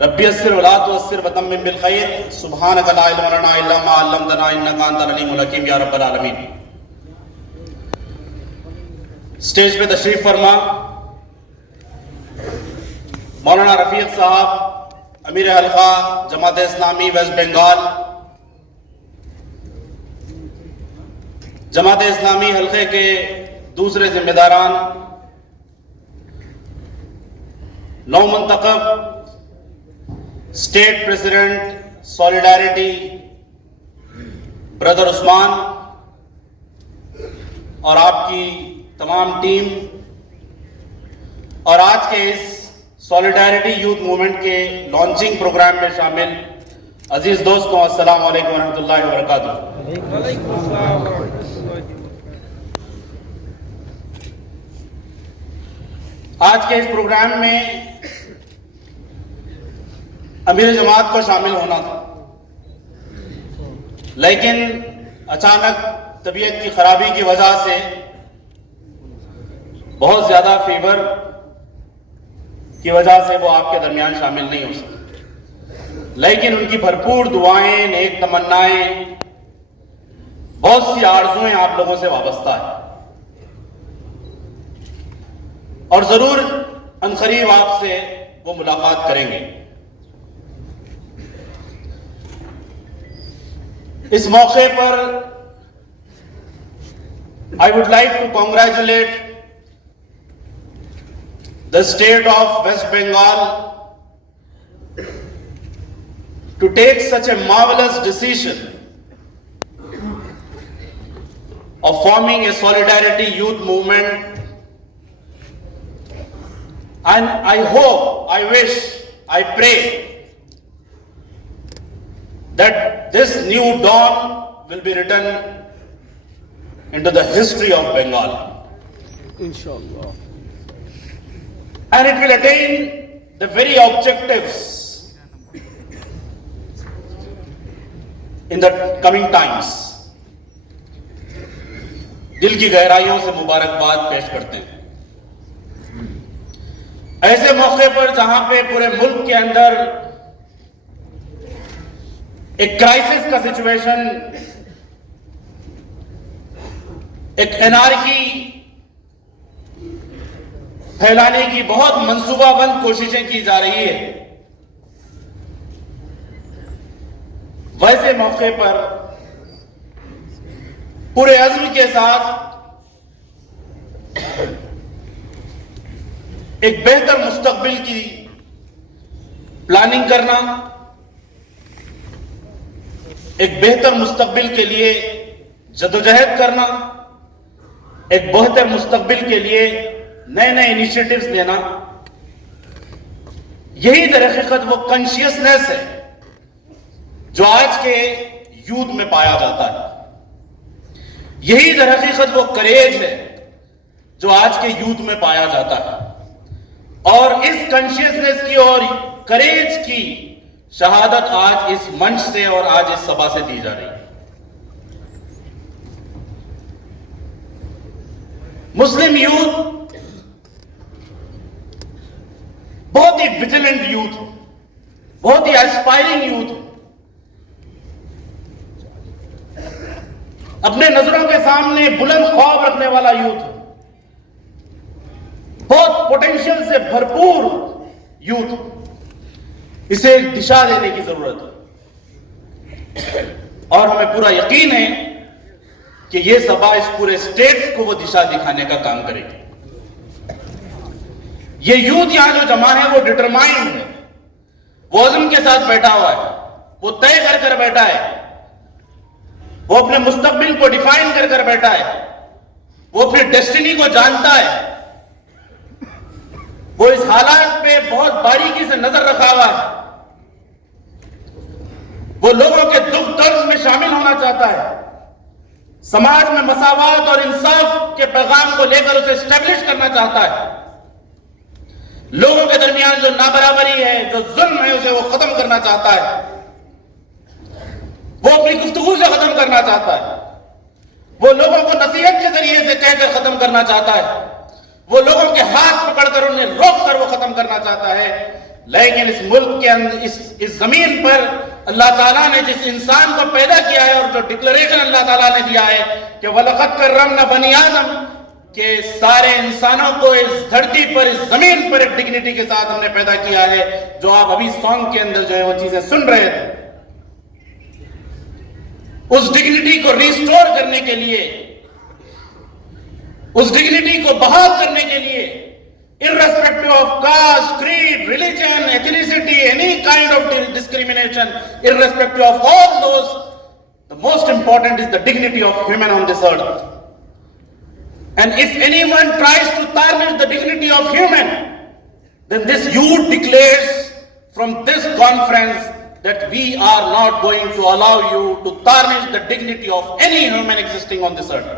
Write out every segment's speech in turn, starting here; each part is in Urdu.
ربی یسر ولا تعسر وتمم بالخیر سبحانک لا علم لنا الا ما علمتنا انک انت العلیم الحکیم یا رب العالمین۔ اسٹیج پہ تشریف فرما مولانا رفیق صاحب امیر حلقہ جماعت اسلامی ویسٹ بنگال، جماعت اسلامی حلقے کے دوسرے ذمہ داران، نو منتخب اسٹیٹ پریزیڈنٹ سولیڈیرٹی برادر عثمان اور آپ کی تمام ٹیم، اور آج کے اس سولیڈیرٹی یوتھ موومنٹ کے لانچنگ پروگرام میں شامل عزیز دوستوں، السلام علیکم ورحمۃ اللہ وبرکاتہ۔ آج کے اس پروگرام میں امیر جماعت کو شامل ہونا تھا، لیکن اچانک طبیعت کی خرابی کی وجہ سے بہت زیادہ فیور کی وجہ سے وہ آپ کے درمیان شامل نہیں ہو سکتے، لیکن ان کی بھرپور دعائیں، نیک تمنائیں، بہت سی آرزویں آپ لوگوں سے وابستہ ہیں، اور ضرور عنقریب آپ سے وہ ملاقات کریں گے۔ اس موقع پر I would like to congratulate the state of West Bengal to take such a marvelous decision of forming a solidarity youth movement, and I hope, I wish, I pray that this new dawn will be written into the history of Bengal. Inshallah. And it will attain the very objectives in the coming times. دل کی گہرائیوں سے مبارکباد پیش کرتے ہیں۔ ایسے موقع پر جہاں پہ پورے ملک کے اندر ایک کرائسس کا سچویشن، ایک انارکی پھیلانے کی بہت منصوبہ بند کوششیں کی جا رہی ہے، ویسے موقع پر پورے عزم کے ساتھ ایک بہتر مستقبل کی پلاننگ کرنا، ایک بہتر مستقبل کے لیے جدوجہد کرنا، ایک بہتر مستقبل کے لیے نئے نئے انیشیٹوز لینا، یہی در حقیقت وہ کانشیسنیس ہے جو آج کے یوتھ میں پایا جاتا ہے، یہی در حقیقت وہ کریج ہے جو آج کے یوتھ میں پایا جاتا ہے، اور اس کانشیسنیس کی اور کریج کی شہادت آج اس منچ سے اور آج اس سبھا سے دی جا رہی ہے۔ مسلم یوتھ بہت ہی ویجیلنٹ یوتھ، بہت ہی ایسپائرنگ یوتھ، اپنے نظروں کے سامنے بلند خواب رکھنے والا یوتھ، بہت پوٹینشیل سے بھرپور یوتھ، اسے دشا دینے کی ضرورت ہے، اور ہمیں پورا یقین ہے کہ یہ سبھا اس پورے اسٹیٹ کو وہ دشا دکھانے کا کام کرے گی۔ یہ یوتھ یہاں جو جمع ہے وہ ڈٹرمائنڈ ہے، وہ عزم کے ساتھ بیٹھا ہوا ہے، وہ طے کر بیٹھا ہے، وہ اپنے مستقبل کو ڈیفائن کر بیٹھا ہے، وہ اپنی ڈیسٹینی کو جانتا ہے، وہ اس حالات پہ بہت باریکی سے نظر رکھا ہوا ہے، وہ لوگوں کے دکھ درد میں شامل ہونا چاہتا ہے، سماج میں مساوات اور انصاف کے پیغام کو لے کر اسے اسٹیبلش کرنا چاہتا ہے، لوگوں کے درمیان جو نابرابری ہے، جو ظلم ہے، اسے وہ ختم کرنا چاہتا ہے، وہ اپنی گفتگو سے ختم کرنا چاہتا ہے، وہ لوگوں کو نصیحت کے ذریعے سے کہہ کر ختم کرنا چاہتا ہے، وہ لوگوں کے ہاتھ پکڑ کر انہیں روک کر وہ ختم کرنا چاہتا ہے، لیکن اس ملک کے اندر اس زمین پر اللہ تعالیٰ نے جس انسان کو پیدا کیا ہے اور جو ڈکلریشن اللہ تعالیٰ نے دیا ہے کہ وَلَقَدْ كَرَّمْنَا بَنِي آدم، کہ سارے انسانوں کو اس دھرتی پر اس زمین پر ایک ڈگنیٹی کے ساتھ ہم نے پیدا کیا ہے، جو آپ ابھی سانگ کے اندر جو ہے وہ چیزیں سن رہے تھے، اس ڈگنیٹی کو ریسٹور کرنے کے لیے، اس ڈگنیٹی کو بحال کرنے کے لیے، irrespective of caste, creed, religion, ethnicity, any kind of discrimination, irrespective of all those, the most important is the dignity of human on this earth. And if anyone tries to tarnish the dignity of human, then this youth declares from this conference that we are not going to allow you to tarnish the dignity of any human existing on this earth.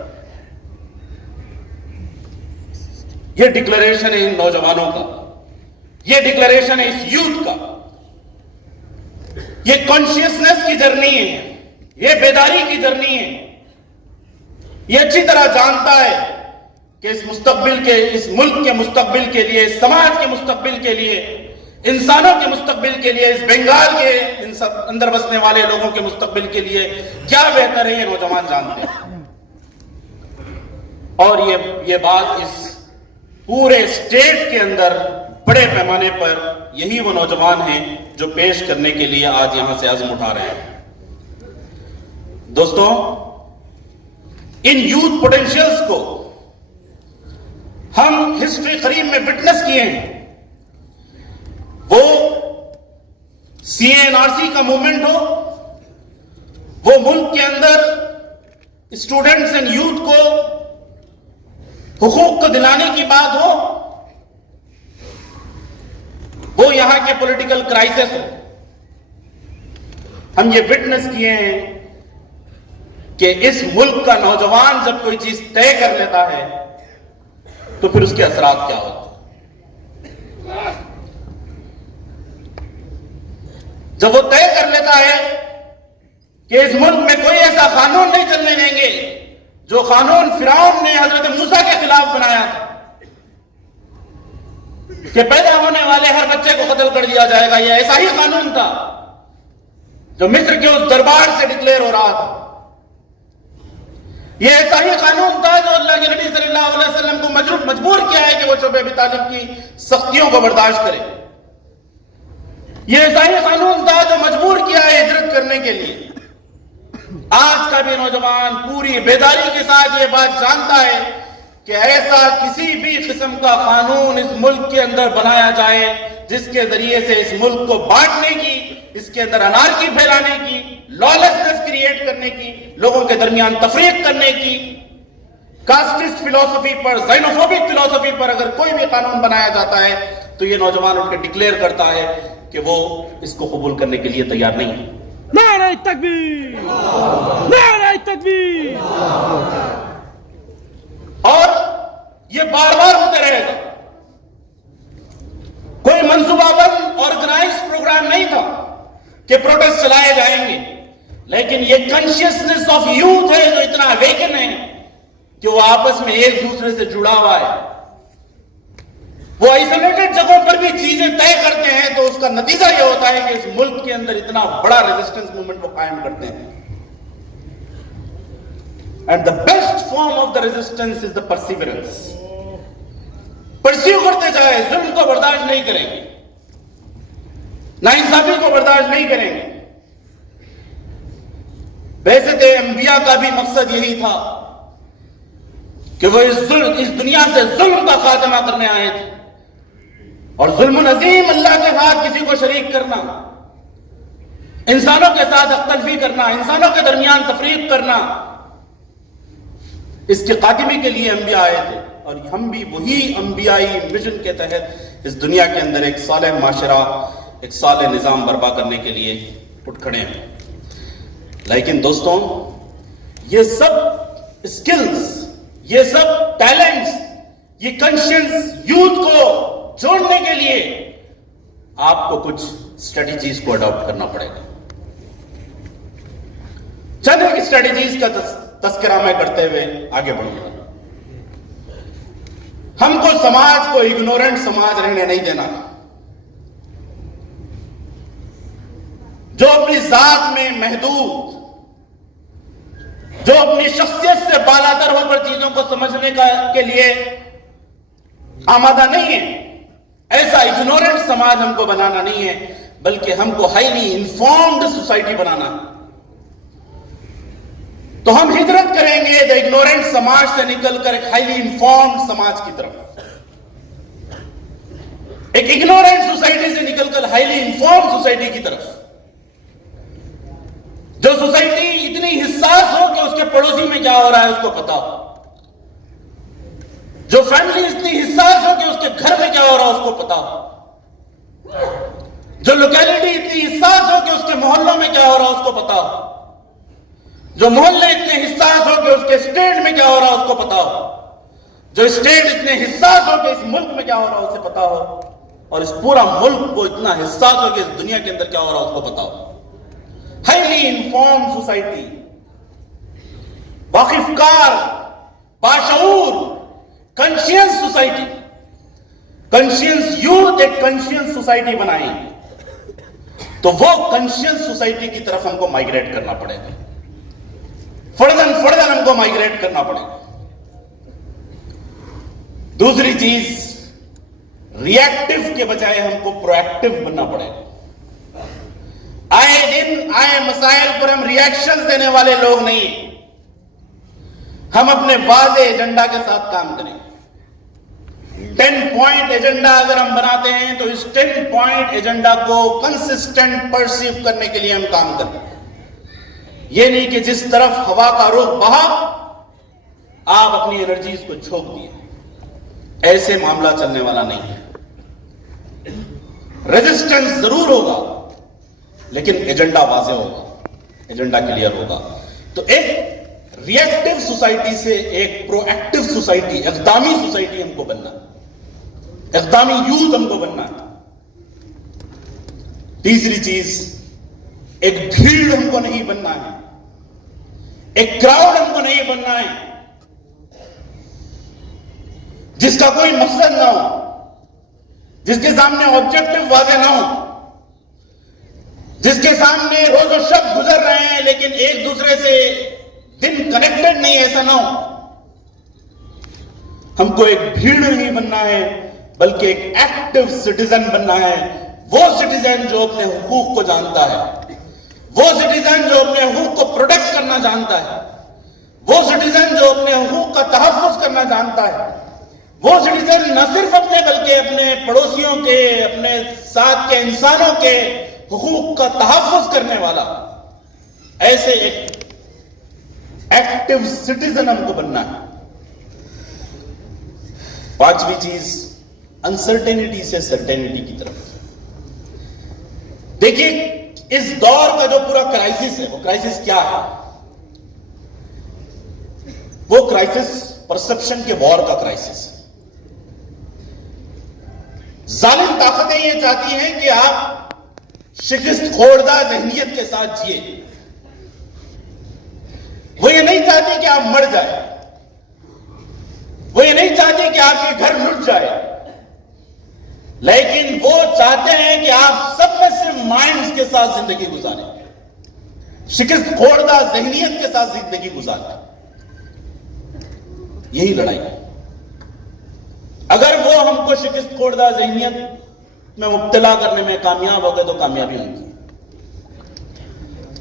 یہ ڈکلریشن ہے ان نوجوانوں کا، یہ ڈکلریشن ہے اس یوتھ کا، یہ کانشیسنس کی جرنی ہے، یہ بیداری کی جرنی ہے۔ یہ اچھی طرح جانتا ہے کہ اس مستقبل کے، اس ملک کے مستقبل کے لیے، اس سماج کے مستقبل کے لیے، انسانوں کے مستقبل کے لیے، اس بنگال کے ان سب اندر بسنے والے لوگوں کے مستقبل کے لیے کیا بہتر ہے، یہ نوجوان جانتے ہیں۔ اور یہ بات اس پورے اسٹیٹ کے اندر بڑے پیمانے پر یہی وہ نوجوان ہیں جو پیش کرنے کے لیے آج یہاں سے عزم اٹھا رہے ہیں۔ دوستوں، ان یوتھ پوٹینشیلز کو ہم ہسٹری قریب میں وٹنس کیے ہیں۔ وہ CNRC کا موومنٹ ہو، وہ ملک کے اندر اسٹوڈنٹس اینڈ یوتھ کو حقوق کو دلانے کی بات ہو، وہ یہاں کے پولیٹیکل کرائسس ہو، ہم یہ وٹنس کیے ہیں کہ اس ملک کا نوجوان جب کوئی چیز طے کر لیتا ہے تو پھر اس کے اثرات کیا ہوتے ہیں۔ جب وہ طے کر لیتا ہے کہ اس ملک میں کوئی ایسا قانون نہیں چلنے دیں گے جو قانون فرعون نے حضرت موسیٰ کے خلاف بنایا تھا کہ پیدا ہونے والے ہر بچے کو قتل کر دیا جائے گا، یہ ایسا ہی قانون تھا جو مصر کے اس دربار سے ڈکلیئر ہو رہا تھا، یہ ایسا ہی قانون تھا جو اللہ کے نبی صلی اللہ علیہ وسلم کو مجبور کیا ہے کہ وہ شعب ابی طالب کی سختیوں کو برداشت کرے، یہ ایسا ہی قانون تھا جو مجبور کیا ہے ہجرت کرنے کے لیے۔ آج کا بھی نوجوان پوری بیداری کے ساتھ یہ بات جانتا ہے کہ ایسا کسی بھی قسم کا قانون اس ملک کے اندر بنایا جائے جس کے ذریعے سے اس ملک کو بانٹنے کی، اس کے اندر انارکی پھیلانے کی، لالسنس کریٹ کرنے کی، لوگوں کے درمیان تفریق کرنے کی، کاسٹسٹ فلسفی پر، زینوفوبک فلسفی پر اگر کوئی بھی قانون بنایا جاتا ہے تو یہ نوجوان اٹھ کے ڈکلیئر کرتا ہے کہ وہ اس کو قبول کرنے کے لیے تیار نہیں ہے۔ نعرہ تکبیر، نعرہ تکبیر۔ اور یہ بار بار ہوتے رہے گا، کوئی منصوبہ بند آرگنائز پروگرام نہیں تھا کہ پروٹیسٹ چلائے جائیں گے، لیکن یہ کانشیسنس آف یوتھ ہے جو اتنا اویکن ہے کہ وہ آپس میں ایک دوسرے سے جڑا ہوا ہے، وہ آئسولیٹڈ جگہوں پر بھی چیزیں طے کرتے ہیں تو اس کا نتیجہ یہ ہوتا ہے کہ اس ملک کے اندر اتنا بڑا ریزسٹنس موومنٹ وہ قائم کرتے ہیں۔ And the best form of the resistance is the perseverance. Persevere کرتے جائے، ظلم کو برداشت نہیں کریں گے، ناانصافی کو برداشت نہیں کریں گے۔ بعثت انبیاء کا بھی مقصد یہی تھا کہ وہ اس دنیا سے ظلم کا خاتمہ کرنے آئے تھے، اور ظلم عظیم اللہ کے ساتھ کسی کو شریک کرنا، انسانوں کے ساتھ اختلافی کرنا، انسانوں کے درمیان تفریق کرنا، اس کے خاتمے کے لیے انبیاء آئے تھے، اور ہم بھی وہی انبیائی مشن کے تحت اس دنیا کے اندر ایک صالح معاشرہ، ایک صالح نظام برپا کرنے کے لیے اٹھ کھڑے ہیں۔ لیکن دوستوں، یہ سب اسکلز، یہ سب ٹیلنٹس، یہ کانشیس یوتھ کو جوڑنے کے لیے آپ کو کچھ اسٹریٹجیز کو اڈاپٹ کرنا پڑے گا۔ چند ایک اسٹریٹجیز کا تذکرہ میں کرتے ہوئے آگے بڑھوں گا۔ ہم کو سماج کو اگنورنٹ سماج رہنے نہیں دینا، ذات میں محدود، جو اپنی شخصیت سے بالاتر ہو کر چیزوں کو سمجھنے کے لیے آمادہ نہیں ہے، ایسا اگنورنٹ سماج ہم کو بنانا نہیں ہے، بلکہ ہم کو ہائیلی انفارمڈ سوسائٹی بنانا ہے۔ تو ہم ہجرت کریں گے دا اگنورنٹ سماج سے نکل کر ایک ہائیلی انفارمڈ سماج کی طرف، ایک اگنورنٹ سوسائٹی سے نکل کر ہائیلی انفارمڈ سوسائٹی کی طرف، جو سوسائٹی اتنی حساس ہو کہ اس کے پڑوسی میں کیا ہو رہا ہے اس کو پتا ہو، جو فیملی اتنی حساس ہو کہ اس کے گھر میں کیا ہو رہا ہے اس کو پتا ہو، جو لوکیلٹی اتنی حساس ہو کہ اس کے محلوں میں کیا ہو رہا ہے اس کو پتا ہو، جو محلے اتنے حساس ہو کہ اس کے اسٹیٹ میں کیا ہو رہا ہے اس کو پتا ہو، جو اسٹیٹ اتنے حساس ہو کہ اس ملک میں کیا ہو رہا ہے اسے پتا ہو، اور اس پورا ملک کو اتنا حساس ہو کہ اس دنیا کے اندر کیا ہو رہا ہے اس کو پتا ہو۔ ہائیلی انفارمڈ سوسائٹی، واقف کار، باشعور، کنشینس سوسائٹی، کنشینس یوتھ ایک کنشینس سوسائٹی بنائیں گے، تو وہ کنشینس سوسائٹی کی طرف ہم کو مائگریٹ کرنا پڑے گا، فردن ہم کو مائگریٹ کرنا پڑے گا۔ دوسری چیز، ریئیکٹو کے بجائے ہم کو پروایکٹو بننا پڑے گا۔ آئے دن آئے مسائل پر ہم ریئیکشن دینے والے لوگ نہیں، ہم اپنے واضح ایجنڈا کے ساتھ کام کریں۔ 10 پوائنٹ ایجنڈا اگر ہم بناتے ہیں تو اس 10 پوائنٹ ایجنڈا کو کنسسٹنٹ پرسیو کرنے کے لیے ہم کام کریں، یہ نہیں کہ جس طرف ہوا کا رخ بہا آپ اپنی انرجیز کو جھونک دیے، ایسے معاملہ چلنے والا نہیں ہے۔ ریزسٹنس ضرور ہوگا لیکن ایجنڈا واضح ہوگا، ایجنڈا کلیئر ہوگا۔ تو ایک ریئیکٹو سوسائٹی سے ایک پرو ایکٹیو سوسائٹی، اقدامی سوسائٹی ہم کو بننا، اقدامی یوتھ ہم کو بننا ہے۔ تیسری چیز، ایک بھیڑ ہم کو نہیں بننا ہے، ایک کراؤڈ ہم کو نہیں بننا ہے جس کا کوئی مقصد نہ ہو، جس کے سامنے آبجیکٹو واضح نہ ہو، جس کے سامنے روز و شب گزر رہے ہیں لیکن ایک دوسرے سے دن کنیکٹڈ نہیں، ایسا نہ ہو۔ ہم کو ایک بھیڑ نہیں بننا ہے بلکہ ایک ایکٹیو سٹیزن بننا ہے، وہ سٹیزن جو اپنے حقوق کو جانتا ہے، وہ سٹیزن جو اپنے حقوق کو پروٹیکٹ کرنا جانتا ہے، وہ سٹیزن جو اپنے حقوق کا تحفظ کرنا جانتا ہے، وہ سٹیزن نہ صرف اپنے بلکہ اپنے پڑوسیوں کے، اپنے ساتھ کے انسانوں کے حقوق کا تحفظ کرنے والا، ایسے ایک ایکٹیو سٹیزن ہم کو بننا ہے۔ پانچویں چیز، انسرٹینٹی سے سرٹینٹی کی طرف۔ دیکھیے اس دور کا جو پورا کرائسس ہے، وہ کرائسس کیا ہے؟ وہ کرائسس پرسپشن کے وار کا کرائسس۔ ظالم طاقتیں یہ چاہتی ہیں کہ آپ شکست خوردہ ذہنیت کے ساتھ جیے، وہ یہ نہیں چاہتی کہ آپ مر جائیں، وہ یہ نہیں چاہتی کہ آپ کے گھر لٹ جائے، لیکن وہ چاہتے ہیں کہ آپ سب میں صرف مائنڈز کے ساتھ زندگی گزاریں، شکست خوردہ ذہنیت کے ساتھ زندگی گزاریں۔ یہی لڑائی ہے۔ اگر وہ ہم کو شکست خوردہ ذہنیت میں مبتلا کرنے میں کامیاب ہو گئے تو کامیابی ان کی،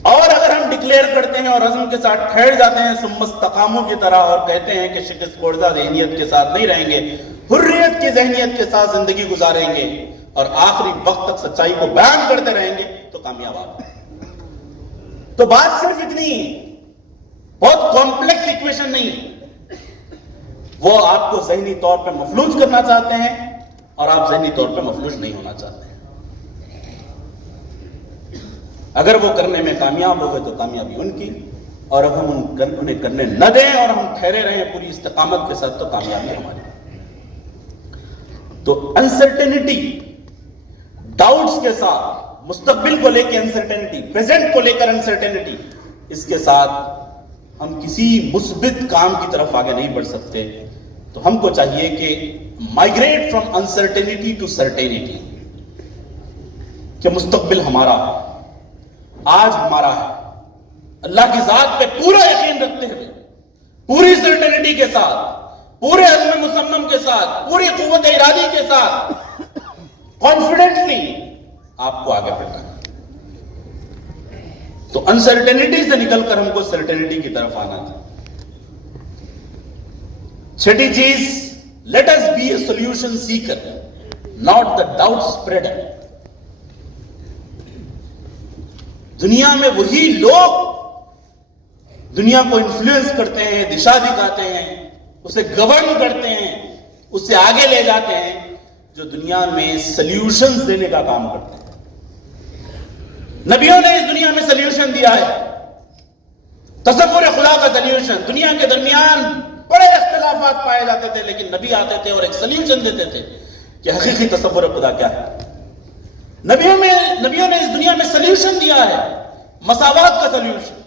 اور اگر ہم ڈکلیئر کرتے ہیں اور عزم کے ساتھ ٹھہر جاتے ہیں ثم استقاموا کی طرح اور کہتے ہیں کہ شکست خوردہ ذہنیت کے ساتھ نہیں رہیں گے، حریت کی ذہنیت کے ساتھ زندگی گزاریں گے اور آخری وقت تک سچائی کو بیان کرتے رہیں گے تو کامیاب آپ۔ تو بات صرف اتنی بہت کمپلیکس ایکویشن نہیں، وہ آپ کو ذہنی طور پہ مفلوج کرنا چاہتے ہیں اور آپ ذہنی طور پہ مفلوج نہیں ہونا چاہتے ہیں۔ اگر وہ کرنے میں کامیاب ہو گئے تو کامیابی ان کی، اور اب ہم انہیں کرنے نہ دیں اور ہم ٹھہرے رہیں پوری استقامت کے ساتھ تو کامیابی ہماری۔ تو انسرٹینٹی، ڈاؤٹس کے ساتھ، مستقبل کو لے کے انسرٹینٹی، پریزنٹ کو لے کر انسرٹینٹی، اس کے ساتھ ہم کسی مثبت کام کی طرف آگے نہیں بڑھ سکتے۔ تو ہم کو چاہیے کہ migrate from uncertainty to certainty, کہ مستقبل ہمارا، آج ہمارا ہے. اللہ کی ذات پہ پورا یقین رکھتے ہوئے, پوری سرٹنٹی کے ساتھ, پورے عزم مصمم کے ساتھ, پوری قوت ارادی کے ساتھ, کانفیڈنٹلی آپ کو آگے بڑھنا ہے. تو انسرٹنٹی سے نکل کر ہم کو سرٹنٹی کی طرف آنا تھا. چھٹی چیز, late us be a solution seeker, not the doubt spreader. دنیا میں وہی لوگ دنیا کو انفلوئنس کرتے ہیں, دشا دکھاتے ہیں, اسے گورن کرتے ہیں, اس سے آگے لے جاتے ہیں, جو دنیا میں سلیوشنز دینے کا کام کرتے ہیں. نبیوں نے اس دنیا میں سلیوشن دیا ہے. تصور خدا کا سلیوشن. دنیا کے درمیان بڑے اختلافات پائے جاتے تھے, لیکن نبی آتے تھے اور ایک سلیوشن دیتے تھے کہ حقیقی تصور خدا کیا ہے. نبیوں نے اس دنیا میں سلیوشن دیا ہے. مساوات کا سلیوشن,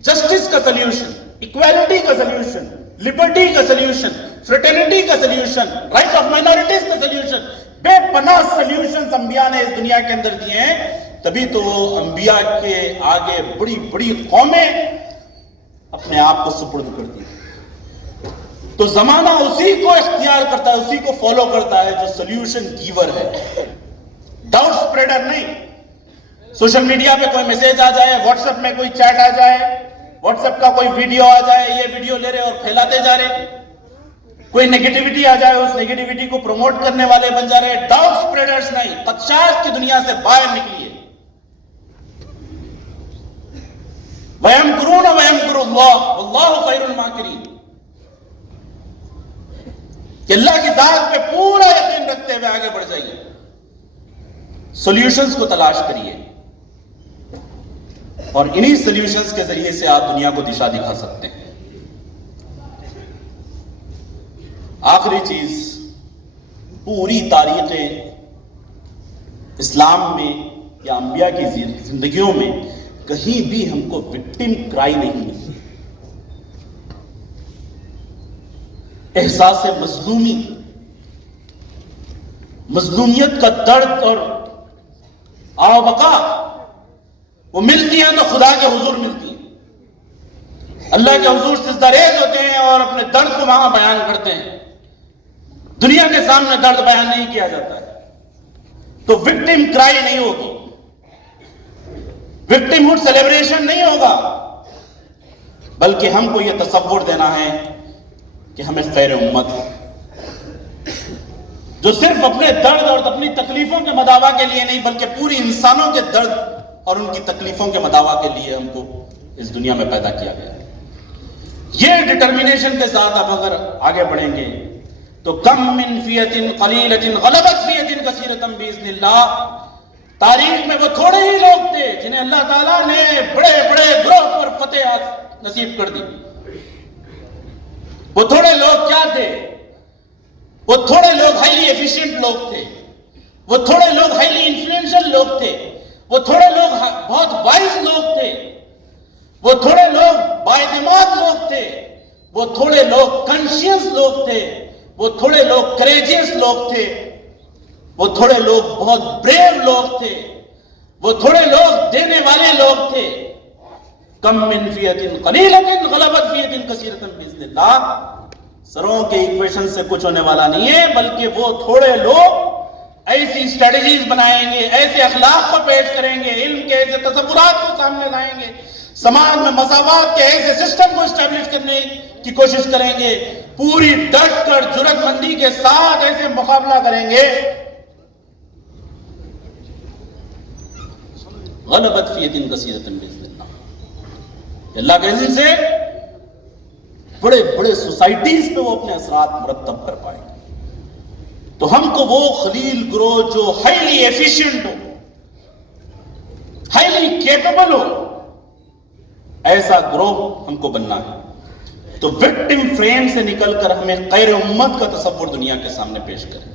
جسٹس کا سلیوشن, ایکویلٹی کا سلیوشن, لبرٹی کا سلیوشن, فریٹرنٹی کا سلیوشن, رائٹ آف مائنورٹیز کا سلیوشن. بے پناہ سلیوشنز انبیاء نے اس دنیا کے اندر دیے ہیں. تبھی تو وہ انبیاء کے آگے بڑی بڑی قومیں اپنے آپ کو سپرد کرتی ہیں. تو زمانہ اسی کو اختیار کرتا ہے, اسی کو فالو کرتا ہے جو سلیوشن گیور ہے, ڈاؤٹ سپریڈر نہیں. سوشل میڈیا پہ کوئی میسج آ جائے, واٹس ایپ میں کوئی چیٹ آ جائے, واٹس ایپ کا کوئی ویڈیو آ جائے, یہ ویڈیو لے رہے اور پھیلاتے جا رہے. کوئی نیگیٹیوٹی آ جائے, اس نیگیٹیوٹی کو پروموٹ کرنے والے بن جا رہے. ڈاؤٹ سپریڈرز نہیں. خدشات کی دنیا سے باہر نکلیے. وَيَمْكُرُونَ وَيَمْكُرُ اللَّهُ وَاللَّهُ خَيْرُ الْمَاكِرِينَ. کہ اللہ کی ذات پہ پورا یقین رکھتے ہوئے آگے بڑھ جائیے, سولوشنز کو تلاش کریے, اور انہی سولوشنز کے ذریعے سے آپ دنیا کو دشا دکھا سکتے ہیں. آخری چیز, پوری تاریخ اسلام میں یا انبیاء کی زندگیوں میں کہیں بھی ہم کو وکٹم کرائی نہیں ملی. احساس مظلومی, مظلومیت کا درد اور آوبکا وہ ملتی ہیں تو خدا کے حضور ملتی ہیں. اللہ کے حضور سجدہ ریز ہوتے ہیں اور اپنے درد کو وہاں بیان کرتے ہیں. دنیا کے سامنے درد بیان نہیں کیا جاتا ہے. تو وکٹم کرائی نہیں ہوگی, وکٹم ہوڈ سیلیبریشن نہیں ہوگا, بلکہ ہم کو یہ تصور دینا ہے کہ ہمیں خیر امت, جو صرف اپنے درد اور اپنی تکلیفوں کے مداوا کے لیے نہیں, بلکہ پوری انسانوں کے درد اور ان کی تکلیفوں کے مداوا کے لیے ہم کو اس دنیا میں پیدا کیا گیا. یہ ڈٹرمنیشن کے ساتھ آپ اگر آگے بڑھیں گے تو کم من فیۃ قلیلۃ غلبت فیۃ کثیرۃ باذن اللہ. تاریخ میں وہ تھوڑے ہی لوگ تھے جنہیں اللہ تعالیٰ نے بڑے بڑے گروہ پر فتح نصیب کر دی. وہ تھوڑے لوگ کیا تھے؟ وہ تھوڑے لوگ ہائیلی ایفیشینٹ لوگ تھے. وہ تھوڑے لوگ ہائیلی انفلوئنشل لوگ تھے. وہ تھوڑے لوگ بہت وائز لوگ تھے. وہ تھوڑے لوگ بااعتماد لوگ تھے. وہ تھوڑے لوگ کانشیس لوگ تھے. وہ تھوڑے لوگ کریجیس لوگ تھے. وہ تھوڑے لوگ بہت بریو لوگ تھے. وہ تھوڑے لوگ دینے والے لوگ تھے. کم من فیۃ قلیلۃ غلبت فیۃ کثیرۃ باذن اللہ. سروں کے ایکویشن سے کچھ ہونے والا نہیں ہے, بلکہ وہ تھوڑے لوگ ایسی اسٹریٹجیز بنائیں گے, ایسے اخلاق کو پیش کریں گے, علم کے ایسے تصورات کو سامنے لائیں گے, سماج میں مساوات کے ایسے سسٹم کو اسٹیبلش کرنے کی کوشش کریں گے, پوری ڈٹ کر جرأت مندی کے ساتھ ایسے مقابلہ کریں گے. غلبت فیۃ کثیرۃ باذن اللہ. اللہ کے اذن سے بڑے بڑے سوسائٹیز پہ وہ اپنے اثرات مرتب کر پائے گا. تو ہم کو وہ خلیل گروہ جو ہائیلی ایفیشینٹ ہو, ہائیلی کیپیبل ہو, ایسا گروہ ہم کو بننا ہے. تو وکٹم فریم سے نکل کر ہمیں خیر امت کا تصور دنیا کے سامنے پیش کریں.